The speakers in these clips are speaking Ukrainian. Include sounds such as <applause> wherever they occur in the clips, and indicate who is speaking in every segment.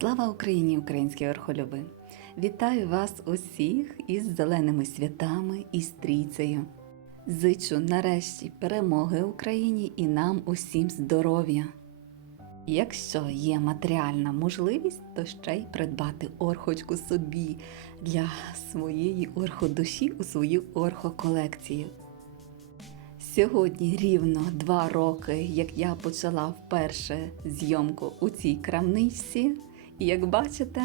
Speaker 1: Слава Україні, українські орхолюби! Вітаю вас усіх із зеленими святами і стрійцею. Зичу нарешті перемоги Україні і нам усім здоров'я. Якщо є матеріальна можливість, то ще й придбати орхочку собі для своєї орходуші у свою орхоколекцію. Сьогодні рівно два роки, як я почала вперше зйомку у цій крамничці, як бачите,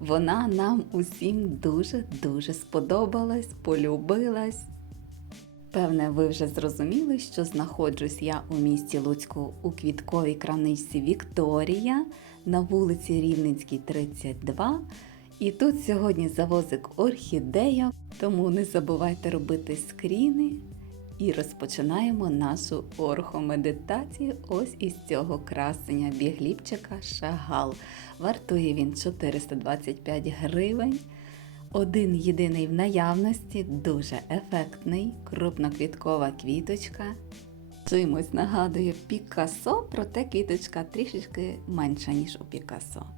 Speaker 1: вона нам усім дуже-дуже сподобалась, полюбилась. Певне, ви вже зрозуміли, що знаходжусь я у місті Луцьку у квітковій крамничці Вікторія на вулиці Рівненській, 32. І тут сьогодні завозик орхідея, тому не забувайте робити скріни. І розпочинаємо нашу орхомедитацію ось із цього красення бігліпчика Шагал. Вартує він 425 гривень. Один єдиний в наявності, дуже ефектний, крупноквіткова квіточка. Чимось нагадує Пікассо, проте квіточка трішечки менша, ніж у Пікассо.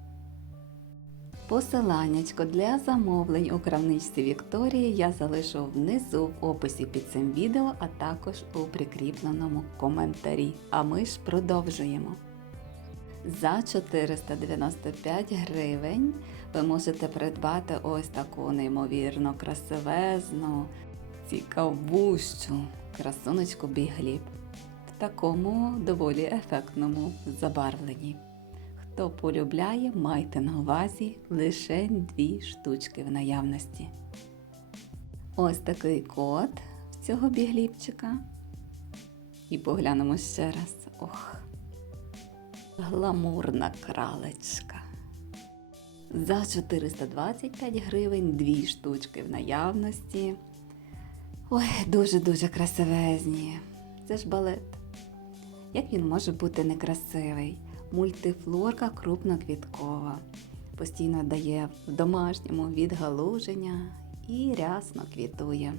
Speaker 1: Посиланнячко для замовлень у крамничці Вікторії я залишу внизу в описі під цим відео, а також у прикріпленому коментарі. А ми ж продовжуємо. За 495 гривень ви можете придбати ось таку неймовірно красивезну, цікавущу красуночку бігліб в такому доволі ефектному забарвленні. Хто полюбляє, майте на увазі лише дві штучки в наявності. Ось такий код цього бігліпчика. І поглянемо ще раз. Ох, гламурна кралечка. За 425 гривень дві штучки в наявності. Ой, дуже-дуже красивезні. Це ж балет. Як він може бути некрасивий? Мультифлорка крупноквіткова. Постійно дає в домашньому відгалуження і рясно квітує.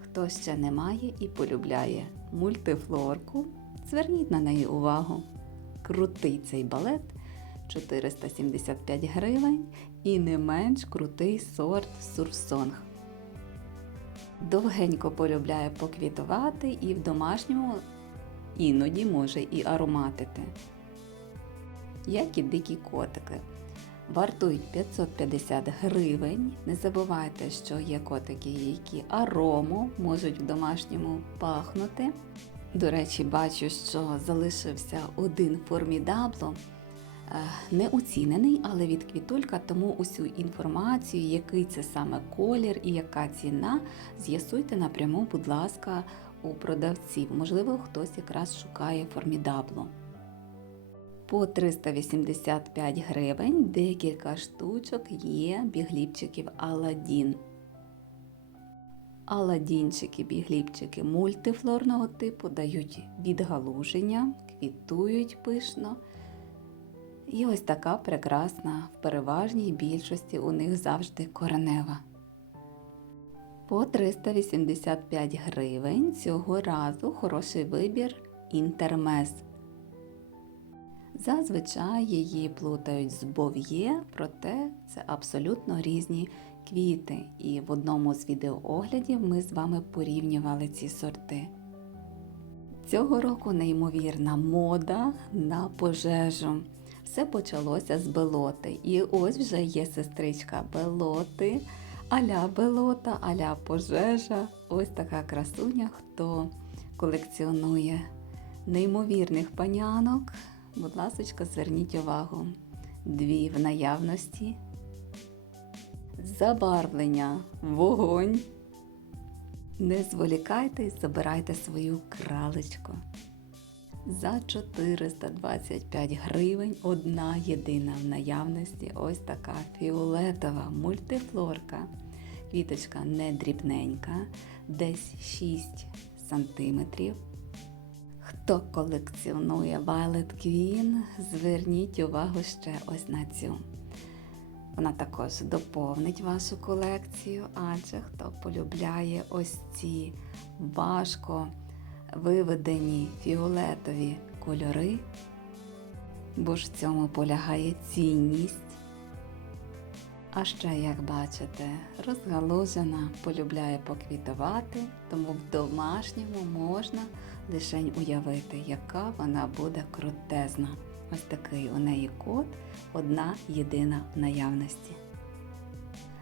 Speaker 1: Хто ще не має і полюбляє мультифлорку, зверніть на неї увагу. Крутий цей балет 475 гривень і не менш крутий сорт Сурсонг. Довгенько полюбляє поквітувати і в домашньому іноді може і ароматити як і дикі котики. Вартують 550 гривень. Не забувайте, що є котики, які арому можуть в домашньому пахнути. До речі, бачу, що залишився один формідабло, не оцінений, але від квітулька, тому усю інформацію, який це саме колір і яка ціна, з'ясуйте напряму, будь ласка, у продавців. Можливо, хтось якраз шукає формідабло по 385 гривень декілька штучок є бігліпчиків Аладдін. Аладдінчики, бігліпчики мультифлорного типу дають відгалуження, квітують пишно. І ось така прекрасна, в переважній більшості у них завжди коренева. По 385 гривень цього разу хороший вибір інтермес. Зазвичай її плутають з бов'є, проте це абсолютно різні квіти. І в одному з відеооглядів ми з вами порівнювали ці сорти. Цього року неймовірна мода на пожежу. Все почалося з белоти. І ось вже є сестричка белоти, аля белота, аля пожежа. Ось така красуня, хто колекціонує неймовірних панянок. Будь ласка, зверніть увагу. Дві в наявності. Забарвлення, вогонь. Не зволікайте і забирайте свою кралечку. За 425 гривень одна єдина в наявності ось така фіолетова мультифлорка. Квіточка не дрібненька, десь 6 сантиметрів. Хто колекціонує Violet Queen, зверніть увагу ще ось на цю. Вона також доповнить вашу колекцію, адже хто полюбляє ось ці важко виведені фіолетові кольори, бо ж в цьому полягає цінність. А ще, як бачите, розгалужена полюбляє поквітувати, тому в домашньому можна лишень уявити, яка вона буде крутезна. Ось такий у неї кот, одна єдина в наявності.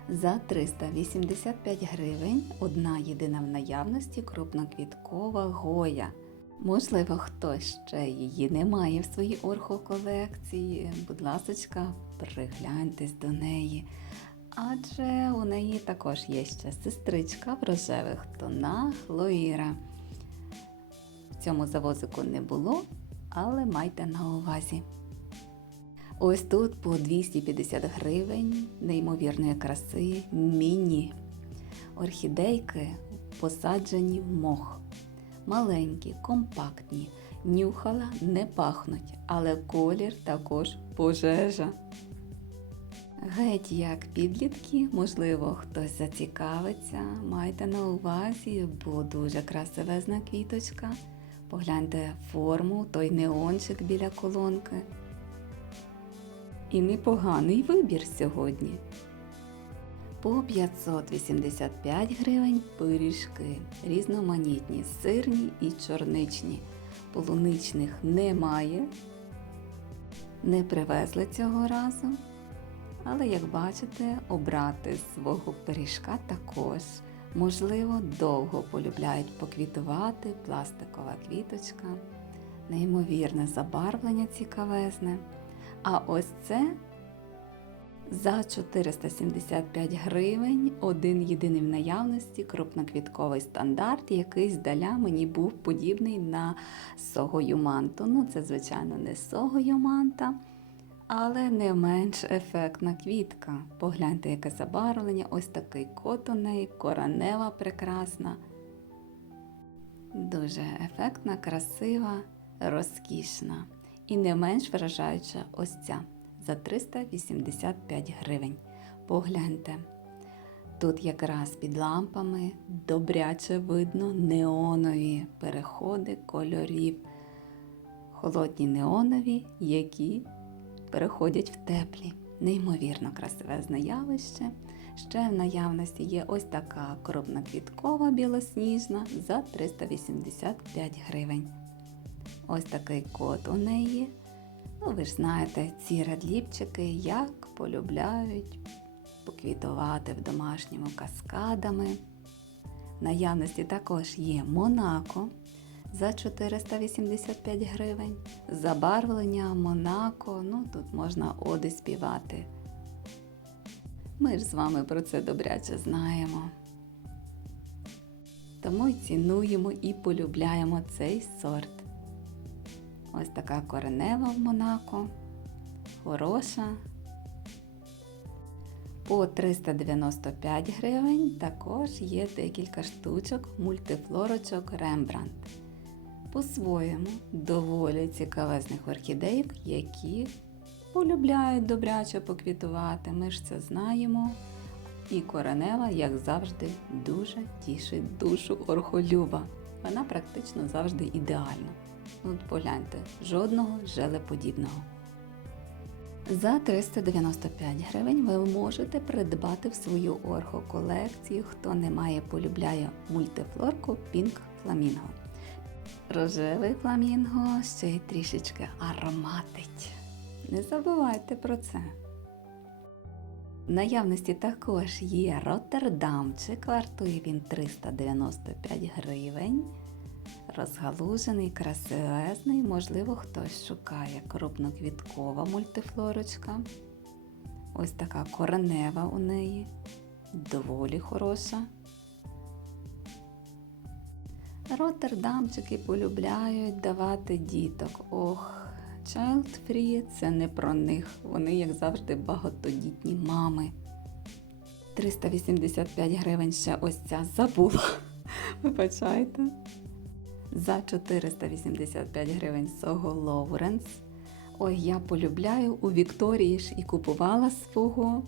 Speaker 1: За 385 гривень одна єдина в наявності крупноквіткова гоя. Можливо, хтось ще її не має в своїй орхоколекції. Будь ласочка, пригляньтесь до неї. Адже у неї також є ще сестричка в рожевих тонах Лоїра. Цьому завозику не було, але майте на увазі. Ось тут по 250 гривень неймовірної краси міні. Орхідейки посаджені в мох. Маленькі, компактні, нюхала не пахнуть, але колір також пожежа. Геть як підлітки, можливо, хтось зацікавиться, майте на увазі, бо дуже красивезна квіточка. Погляньте форму, той неончик біля колонки. І непоганий вибір сьогодні. По 585 гривень пиріжки, різноманітні, сирні і чорничні. Полуничних немає. Не привезли цього разу. Але, як бачите, обрати свого пиріжка також. Можливо, довго полюбляють поквітувати, пластикова квіточка, неймовірне забарвлення цікавезне. А ось це за 475 гривень один єдиний в наявності крупноквітковий стандарт, який здаля мені був подібний на согоюманту. Ну, це, звичайно, не согоюманта, але не менш ефектна квітка. Погляньте, яке забарвлення, ось такий кот у неї, коронева прекрасна. Дуже ефектна, красива, розкішна. І не менш вражаюча ось ця за 385 гривень. Погляньте. Тут якраз під лампами добряче видно неонові переходи кольорів. Холодні неонові, які переходять в теплі. Неймовірно красивезне явище. Ще в наявності є ось така крупноквіткова білосніжна за 385 гривень. Ось такий кот у неї. Ну, ви ж знаєте, ці редліпчики як полюбляють поквітувати в домашньому каскадами. В наявності також є Монако за 485 гривень. Забарвлення Монако, ну тут можна оди співати. Ми ж з вами про це добряче знаємо. Тому й цінуємо і полюбляємо цей сорт. Ось така коренева в Монако. Хороша. По 395 гривень також є декілька штучок мультифлорочок Рембрандт. По-своєму доволі цікавезних орхідейок, які полюбляють добряче поквітувати. Ми ж це знаємо. І коренева, як завжди, дуже тішить душу орхолюба. Вона практично завжди ідеальна. От погляньте, жодного желеподібного. За 395 гривень ви можете придбати в свою орхоколекцію, хто не має, полюбляє мультифлорку Pink Flamingo. Рожевий фламінго ще й трішечки ароматить. Не забувайте про це. В наявності також є Роттердамчик, вартує він 395 гривень. Розгалужений, красивезний, можливо, хтось шукає крупноквіткова мультифлорочка. Ось така коренева у неї, доволі хороша. Роттердамчики полюбляють давати діток. Ох, Child Free це не про них. Вони, як завжди, багатодітні мами. 385 гривень ще ось ця забула. <laughs> Вибачайте. За 485 гривень Сого Лоуренс. Ой, я полюбляю у Вікторії ж і купувала свого.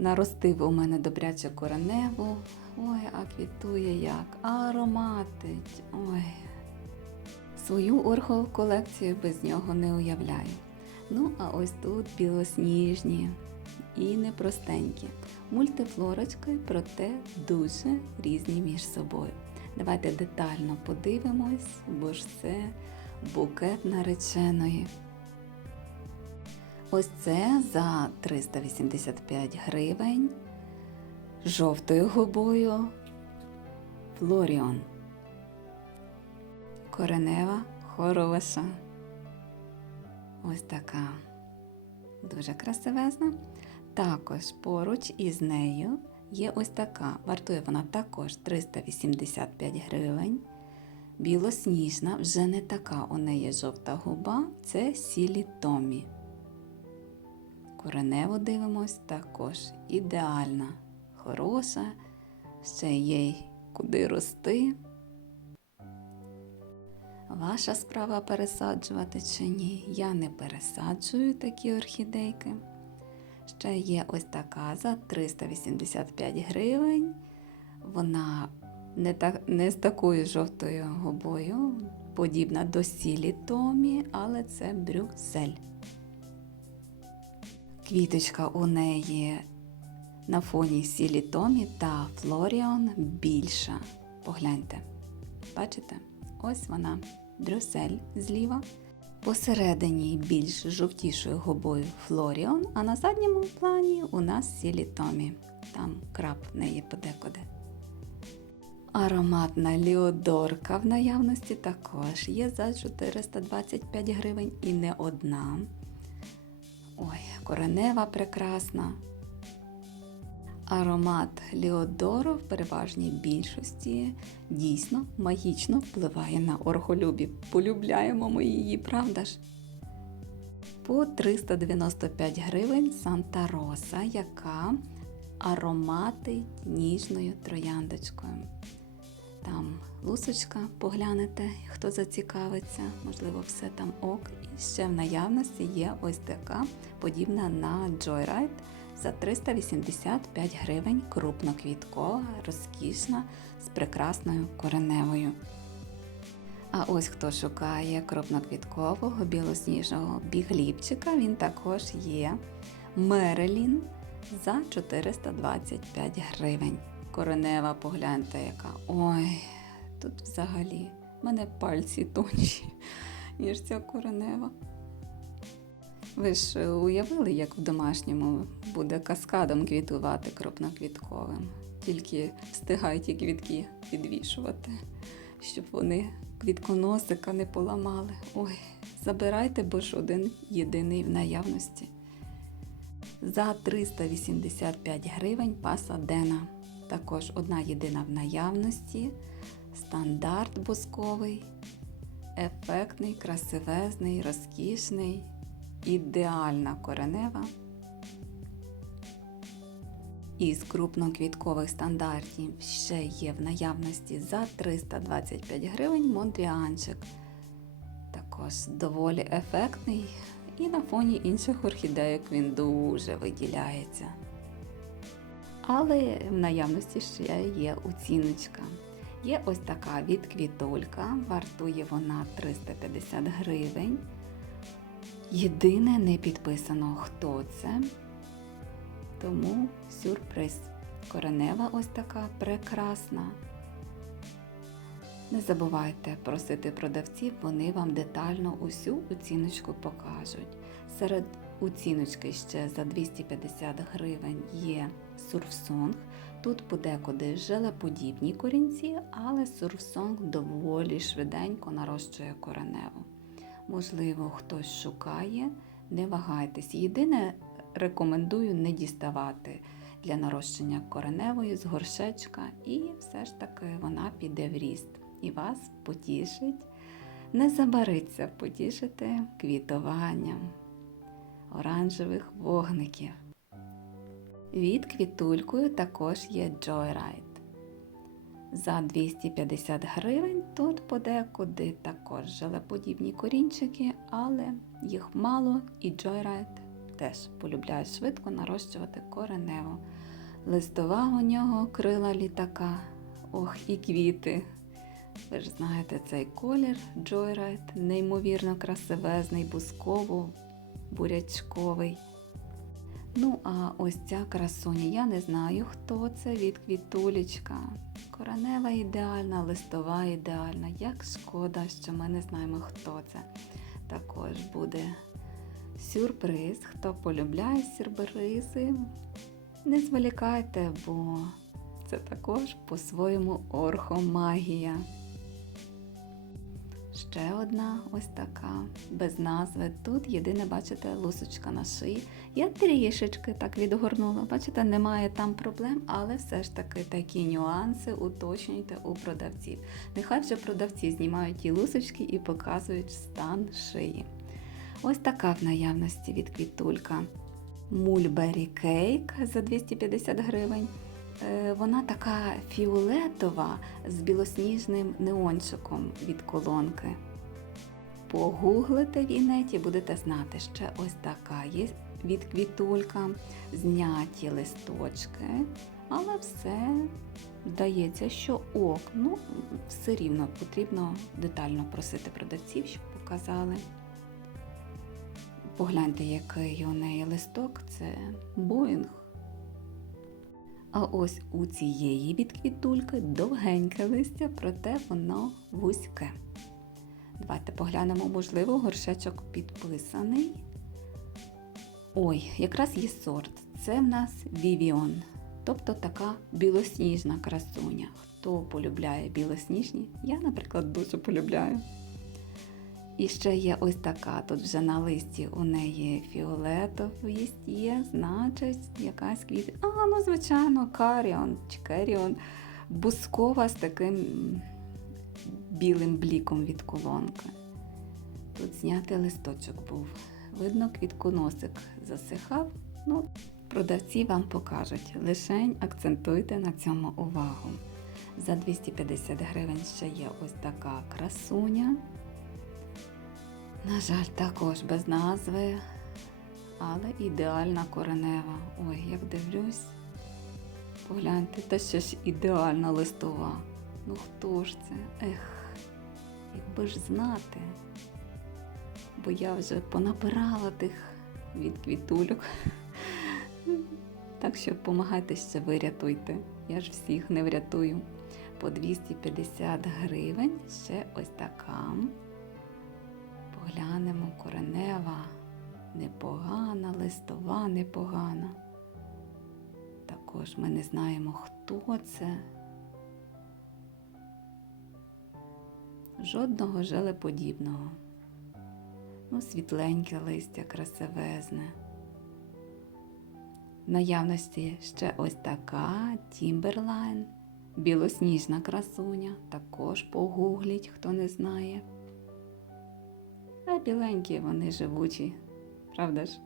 Speaker 1: Наростив у мене добряче кореневу. Ой, а квітує як, ароматить. Ой. Свою орхол колекцію без нього не уявляю. Ну, а ось тут білосніжні і непростенькі. Мультифлорочки, проте дуже різні між собою. Давайте детально подивимось, бо ж це букет нареченої. Ось це за 385 гривень жовтою губою Флоріон. Коренева хороша. Ось така дуже красивезна. Також поруч із нею є ось така. Вартує вона також 385 гривень. Білосніжна, вже не така у неї жовта губа, це Сілі Томі. Кореневу дивимось також ідеальна, хороша, ще є й куди рости. Ваша справа пересаджувати чи ні. Я не пересаджую такі орхідейки. Ще є ось така за 385 гривень. Вона не, так, не з такою жовтою губою, подібна до сілі Томі, але це Брюксель. Квіточка у неї на фоні сілі Томі та Флоріон більша. Погляньте. Бачите? Ось вона, Брюссель зліва. Посередині більш жовтішою губою Флоріон, а на задньому плані у нас сілі Томі. Там крап в неї подекуди. Ароматна Ліодорка в наявності також є за 425 гривень і не одна. Ой, коренева прекрасна. Аромат Ліодору в переважній більшості дійсно магічно впливає на орголюбів. Полюбляємо ми її, правда ж? По 395 гривень Санта Роса, яка ароматить ніжною трояндочкою. Там лусочка, поглянете, хто зацікавиться, можливо, все там ок. І ще в наявності є ось така, подібна на Joyride за 385 гривень крупноквіткова, розкішна з прекрасною кореневою. А ось хто шукає крупноквіткового білосніжного бігліпчика, він також є Мерелін за 425 гривень. Коренева, погляньте, яка. Ой, тут взагалі в мене пальці тонші, ніж ця коренева. Ви ж уявили, як в домашньому буде каскадом квітувати крупноквітковим. Тільки встигай ті квітки підвішувати, щоб вони квітконосика не поламали. Ой, забирайте, бо ж один єдиний в наявності. За 385 гривень пасадена. Також одна єдина в наявності. Стандарт бусковий, ефектний, красивезний, розкішний ідеальна коренева. Із крупноквіткових стандартів ще є в наявності за 325 гривень Мондріанчик. Також доволі ефектний і на фоні інших орхідейок він дуже виділяється. Але в наявності ще є оціночка. Є ось така відквітулька, вартує вона 350 гривень. Єдине не підписано, хто це. Тому сюрприз. Коренева ось така прекрасна. Не забувайте просити продавців, вони вам детально усю оціночку покажуть. Серед оціночки ще за 250 гривень є сурфсонг. Тут подекуди желеподібні корінці, але сурфсонг доволі швиденько нарощує кореневу. Можливо, хтось шукає, не вагайтесь. Єдине, рекомендую не діставати для нарощення кореневої з горшечка, і все ж таки вона піде в ріст і вас потішить. Не забариться потішити квітуванням оранжевих вогників. Від квітулькою також є Joyride. За 250 гривень тут подекуди також желеподібні корінчики, але їх мало і Joyride теж полюбляє швидко нарощувати коренево. Листова у нього крила літака, ох, і квіти. Ви ж знаєте цей колір Joyride, неймовірно красивезний, бусково, бурячковий. Ну, а ось ця красуня, я не знаю, хто це від квітулечка. Коронева ідеальна, листова ідеальна. Як шкода, що ми не знаємо, хто це. Також буде сюрприз. Хто полюбляє сюрпризи, не зволікайте, бо це також по-своєму орхомагія. Ще одна ось така, без назви. Тут єдине, бачите, лусочка на шиї. Я трішечки так відгорнула. Бачите, немає там проблем, але все ж таки такі нюанси уточнюйте у продавців. Нехай вже продавці знімають ті лусочки і показують стан шиї. Ось така в наявності від квітулька. Мульбері кейк за 250 гривень. Е, Вона така фіолетова з білосніжним неончиком від колонки. Погуглите в інеті, будете знати, ще ось така є від квітулька, зняті листочки, але все вдається, що ок. Ну, все рівно потрібно детально просити продавців, щоб показали. Погляньте, який у неї листок, це Боїнг. А ось у цієї від квітульки довгеньке листя, проте воно вузьке. Давайте поглянемо, можливо, горшечок підписаний. Ой, якраз є сорт. Це в нас Вівіон, тобто така білосніжна красуня. Хто полюбляє білосніжні? Я, наприклад, дуже полюбляю. І ще є ось така, тут вже на листі у неї фіолетовість є, значить, якась квіт. А, ну, звичайно, каріон чи керіон, бускова з таким білим бліком від колонки. Тут знятий листочок був. Видно, квітконосик засихав. Ну, продавці вам покажуть. Лишень акцентуйте на цьому увагу. За 250 гривень ще є ось така красуня. На жаль, також без назви, але ідеальна коренева. Ой, як дивлюсь, погляньте, та ще ж ідеальна листова. Ну хто ж це? Ех, якби ж знати. Бо я вже понабирала тих від квітульок. Так що допомагайте ще ви рятуйте. Я ж всіх не врятую. По 250 гривень ще ось така. Поглянемо коренева, непогана, листова непогана. Також ми не знаємо, хто це. Жодного желеподібного. Ну, світленьке листя, красивезне. В наявності ще ось така Тімберлайн, білосніжна красуня, також погугліть, хто не знає. А біленькі вони живучі, правда ж?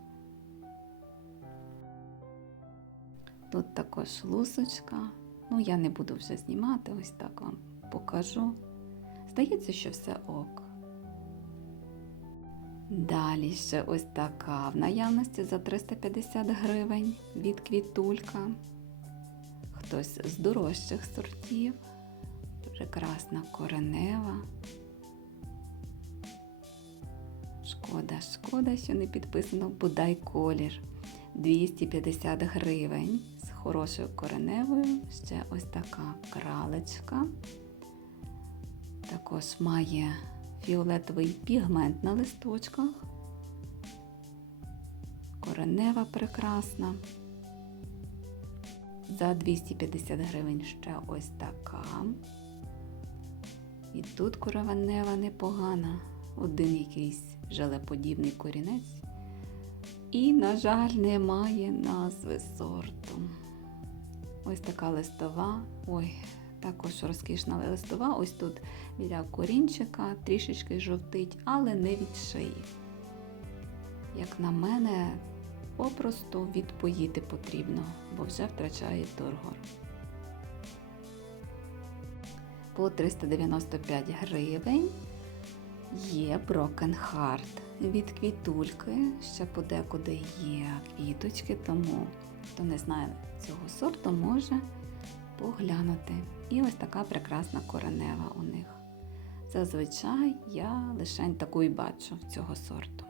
Speaker 1: Тут також лусочка. Ну, я не буду вже знімати, ось так вам покажу. Здається, що все ок. Далі ще ось така в наявності за 350 гривень від квітулька. Хтось з дорожчих сортів. Прекрасна коренева. Шкода, шкода, що не підписано бодай колір. 250 гривень з хорошою кореневою. Ще ось така кралечка. Також має фіолетовий пігмент на листочках. Коренева прекрасна. За 250 гривень ще ось така. І тут коренева непогана. Один якийсь желеподібний корінець. І, на жаль, немає назви сорту. Ось така листова. Ой, також розкішна листова. Ось тут біля корінчика трішечки жовтить, але не від шиї. Як на мене, попросту відпоїти потрібно, бо вже втрачає торгор. По 395 гривень є Broken Heart від квітульки. Ще подекуди є квіточки, тому хто не знає цього сорту, може поглянути. І ось така прекрасна коренева у них. Зазвичай я лише таку і бачу цього сорту.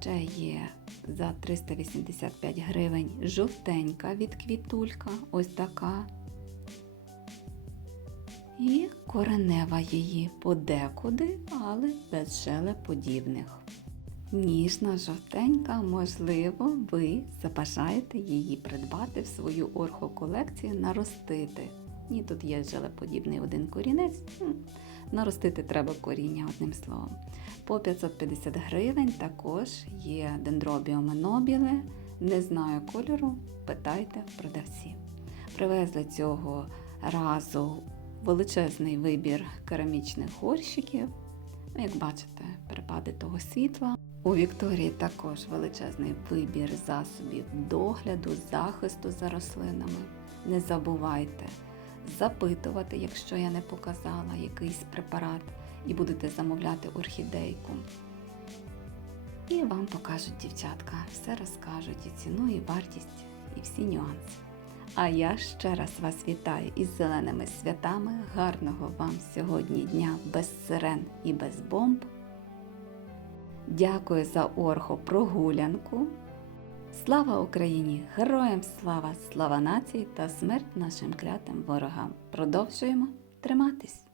Speaker 1: Ще є за 385 гривень жовтенька від квітулька, ось така. І коренева її подекуди, але без желеподібних. Ніжна жовтенька, можливо, ви забажаєте її придбати в свою орхоколекцію, наростити. Ні, тут є желеподібний один корінець. Наростити треба коріння одним словом. По 550 гривень також є дендробіуми нобіле. Не знаю кольору, питайте в продавців. Привезли цього разу величезний вибір керамічних горщиків. Ну, Як бачите, перепади того світла. У Вікторії також величезний вибір засобів догляду, захисту за рослинами. Не забувайте запитувати, якщо я не показала якийсь препарат, і будете замовляти орхідейку. І вам покажуть дівчатка, все розкажуть і ціну, і вартість, і всі нюанси. А я ще раз вас вітаю із зеленими святами. Гарного вам сьогодні дня без сирен і без бомб. Дякую за орхо прогулянку. Слава Україні! Героям слава! Слава нації та смерть нашим клятим ворогам! Продовжуємо триматись!